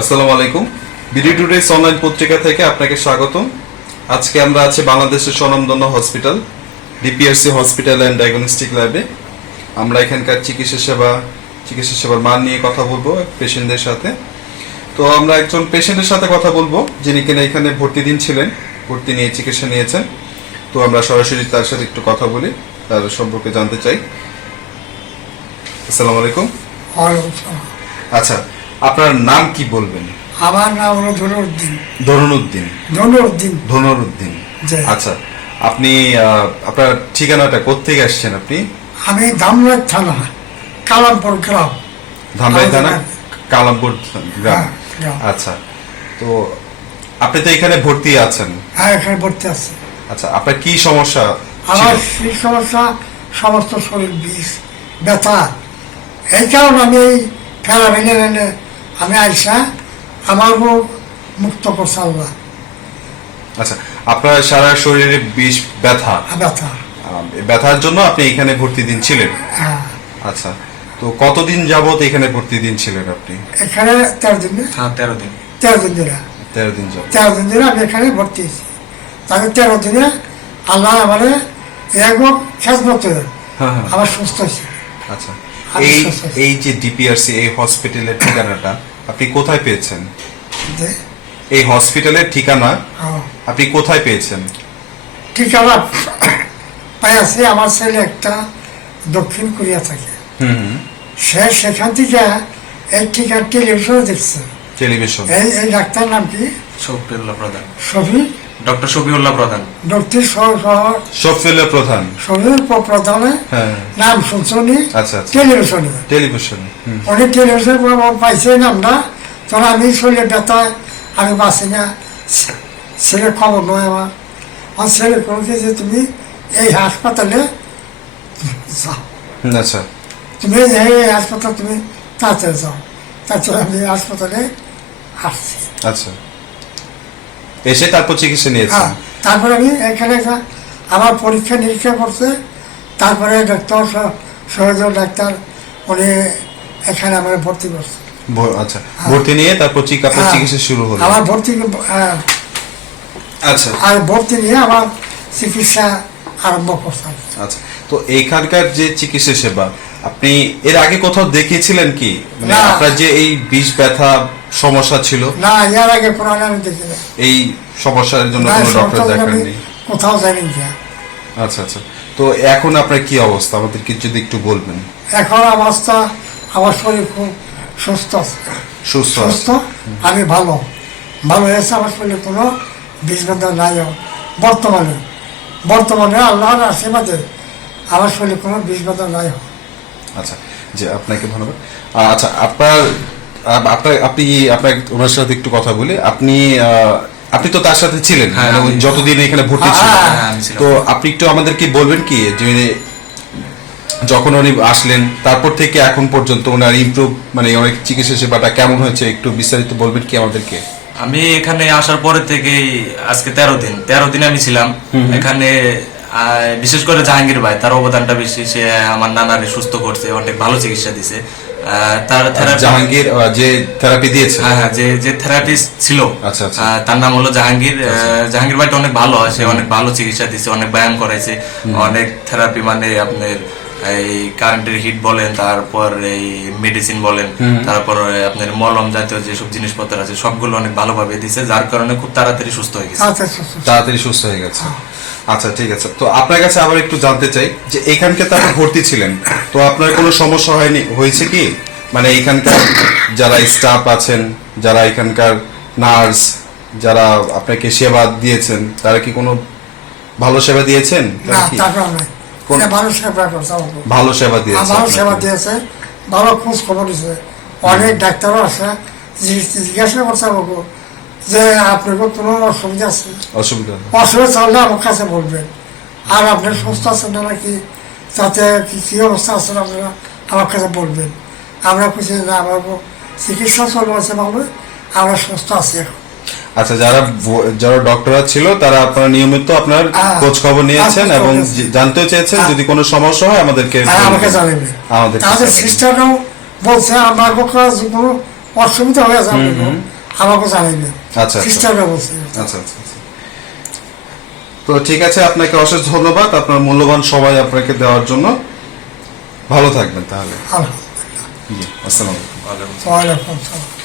আসসালামু আলাইকুম। BD today's online পত্রিকা থেকে আপনাকে স্বাগতম। আজকে আমরা আছি বাংলাদেশের স্বনামধন্য hospital DPRC hospital and diagnostic ল্যাবে। আমরা এখানকার চিকিৎসা সেবা চিকিৎসা সেবার মান নিয়ে কথা বলব পেশেন্টদের সাথে। তো আমরা একজন পেশেন্টের সাথে কথা বলব যিনি কিনা এখানে ভর্তি দিন ছিলেন ভর্তি নিয়ে চিকিৎসা নিয়েছেন। তো আমরা সরাসরি তার সাথে একটু কথা বলি তার সম্পর্কে জানতে চাই। আসসালামু আলাইকুম। আচ্ছা আপনার নাম কি বলবেন? আমার নাম হলো ধনুরুদ্দিন। ধনুরুদ্দিন। ধনুরউদ্দিন জি। আচ্ছা আপনি আপনার ঠিকানাটা কোথেকে আসছেন আপনি? আমি ধামরাজ থানা কালামপুর গ্রাম। ধামরাই থানা কালামপুর। কালামপুর গ্রাম। হ্যাঁ, আচ্ছা তো আপনি তো এখানে ভর্তি আছেন। হ্যাঁ এখানে ভর্তি আছে। আচ্ছা আপনার কি সমস্যা আমার? সেই সমস্যা? সমস্ত শরীর বিষ ব্যথা। এই কারণে আমি এই ভেঙে আমি আইসা আমার রোগ মুক্ত করছে আল্লাহ। আচ্ছা আপনার সারা শরীরে বিষ ব্যথা? ব্যথা। ব্যথার জন্য আপনি এখানে ভর্তি দিন ছিলেন? হ্যাঁ। আচ্ছা তো কতদিন যাবত এখানে ভর্তি দিন ছিলেন আপনি? এখানে তেরো দিন না? হ্যাঁ তেরো দিন। তেরো দিন দিলা তেরো দিন যাবত তেরো দিন ধরে আমি এখানে ভর্তি হয়েছি তাকে তেরো দিনে আল্লাহ আমার খেজমত হ্যাঁ হ্যাঁ। আবার সুস্থ হয়েছে। আচ্ছা এই এই যে ডিপিআরসি এই হসপিটালের ঠিকানাটা আপনি কোথায় পেয়েছেন? এই হসপিটালের ঠিকানা আপনি কোথায় পেয়েছেন? ঠিকানা পাই আছে আমার ছেলে একটা দক্ষিণ কোরিয়া থাকে। সে সেখান থেকে এই ঠিকানা টেলিভিশনে দেখছে। টেলিভিশন। এই এই ডাক্তার নাম কি? শফিউল্লাহ প্রধান। শফি ডক্টর শফিউল্লাহ প্রধান। শহর শফিউল্লাহ প্রধান। শফির প্রধানে হ্যাঁ। নাম শুনছনি? আচ্ছা আচ্ছা। টেলিভিশনে। টেলিভিশন অনেক টেলিভিশন পাইছে নামটা। তখন আমি শরীরে ব্যথায় আমি বাঁচি না। ছেলে খবর নয় আমার। আমার ছেলে বলছে যে তুমি এই হাসপাতালে যাও। আচ্ছা। তুমি এই হাসপাতাল তুমি তাড়াতাড়ি যাও। তাছাড়া আমি এই হাসপাতালে আসছি। আচ্ছা। এসে তারপর চিকিৎসা নিয়েছেন হ্যাঁ তারপরে আমি এখানে একটা আমার পরীক্ষা নিরীক্ষা করছে তারপরে ডক্টর সহজ ডাক্তার উনি এখানে আমার ভর্তি করছে। ভ- আচ্ছা ভর্তি নিয়ে তারপর চিক- আপনার হ্যাঁ। চিকিৎসা শুরু হলো। আমার ভর্তি হ্যাঁ, আচ্ছা। আর ভর্তি নিয়ে আমার চিকিৎসা আরম্ভ হবে। আচ্ছা তো এইখানকার যে চিকিৎসা সেবা আপনি এর আগে কোথাও দেখিয়েছিলেন কি? মানে আপনার যে এই বিষ ব্যথা সমস্যা ছিল? না এর আগে কোরআন আমি দেখি না এই সমস্যার জন্য কোনো ডক্টর দেখাননি? কোথাও জানি না। আচ্ছা আচ্ছা। তো এখন আপনার কি অবস্থা? আমাদের আমাদেরকে যদি একটু বলবেন। এখন অবস্থা আমার শরীর খুব সুস্থ সুস্থ সুস্থ। আমি ভালো। ভালো হয়েছে আমার শরীরে কোনো বিষ বেদনা নাই। বর্তমানে বর্তমানে আল্লাহর আশীর্বাদে আমার শরীরে কোনো বিষ বেদনা নাই আচ্ছা যে আপনাকে ধন্যবাদ। আচ্ছা আপনার আপনার আপনি আপনার ওনার সাথে একটু কথা বলি। আপনি আপনি তো তার সাথে ছিলেন হ্যাঁ, মানে যতদিন এখানে ভর্তি হ্যাঁ, ছিলেন হ্যাঁ। তো আপনি একটু আমাদেরকে বলবেন কি যে যখন উনি আসলেন তারপর থেকে এখন পর্যন্ত ওনার ইমপ্রুভ মানে অনেক চিকিৎসা সেবাটা কেমন হয়েছে একটু বিস্তারিত বলবেন কি আমাদেরকে? আমি এখানে আসার পরে থেকেই আজকে তেরো দিন তেরো দিন আমি ছিলাম। এখানে বিশেষ করে জাহাঙ্গীর ভাই তার অবদানটা বেশি সে আমার নানারে সুস্থ করছে অনেক ভালো চিকিৎসা দিছে। তার থেরাপি জাহাঙ্গীর যে থেরাপি দিয়েছে? হ্যাঁ হ্যাঁ যে যে থেরাপিস্ট ছিল আচ্ছা, আচ্ছা। তার নাম হলো জাহাঙ্গীর। জাহাঙ্গীর ভাইটা অনেক ভালো সে অনেক ভালো চিকিৎসা দিচ্ছে অনেক ব্যায়াম করাইছে। অনেক থেরাপি মানে আপনার এই কারেন্টের হিট বলেন তারপর এই মেডিসিন বলেন তারপর আপনার মলম জাতীয় যেসব জিনিসপত্র আছে সবগুলো অনেক ভালোভাবে দিছে যার কারণে খুব তাড়াতাড়ি সুস্থ হয়ে গেছে। আচ্ছা তাড়াতাড়ি সুস্থ হয়ে গেছে। আচ্ছা ঠিক আছে। তো আপনার কাছে আবার একটু জানতে চাই যে এখানকে তো আপনি ভর্তি ছিলেন তো আপনার কোনো সমস্যা হয়নি? হয়েছে কি? মানে এখানকার যারা স্টাফ আছেন যারা এখানকার নার্স যারা আপনাকে সেবা দিয়েছেন তারা কি কোনো ভালো সেবা দিয়েছেন? কোন- ভালো সেবা ভালো। সেবা দিয়েছে ভালো সেবা দিয়েছে। ভালো খোঁজ খবর দিয়েছে অনেক ডাক্তারও আছে জিজ্ঞাসা করছে আমাকে। যে আপনার কোনো অসুবিধা আছে? অসুবিধা অসুবিধা চললে আমার কাছে বলবেন। আর আপনি সুস্থ আছেন না নাকি? কি কি অবস্থা আছেন আপনারা আমার কাছে বলবেন। আমরা না আমার চিকিৎসা ভালো আমরা সুস্থ আছি এখন। আচ্ছা যারা যারা ডক্টররা ছিল তারা আপনারা নিয়মিত আপনার হ্যাঁ। খোঁজ খবর নিয়েছেন এবং জানতে চেয়েছেন হ্যাঁ। যদি কোনো সমস্যা হয় আমাদেরকে আমাকে। জানাবেন। আমাদেরকে তাদের। সিস্টাররাও বলছে আমার কোনো অসুবিধা হয়ে আপনাকে আমাকে জানাইবে আচ্ছা, আচ্ছা। বলছে। আচ্ছা আচ্ছা আচ্ছা। তো ঠিক আছে আপনাকে অশেষ ধন্যবাদ। আপনার মূল্যবান সবাই আপনাকে দেওয়ার জন্য। ভালো থাকবেন তাহলে। আলহামদুলিল্লাহ। আসসালামু আলাইকুম। ওয়া আলাইকুম আসসালাম।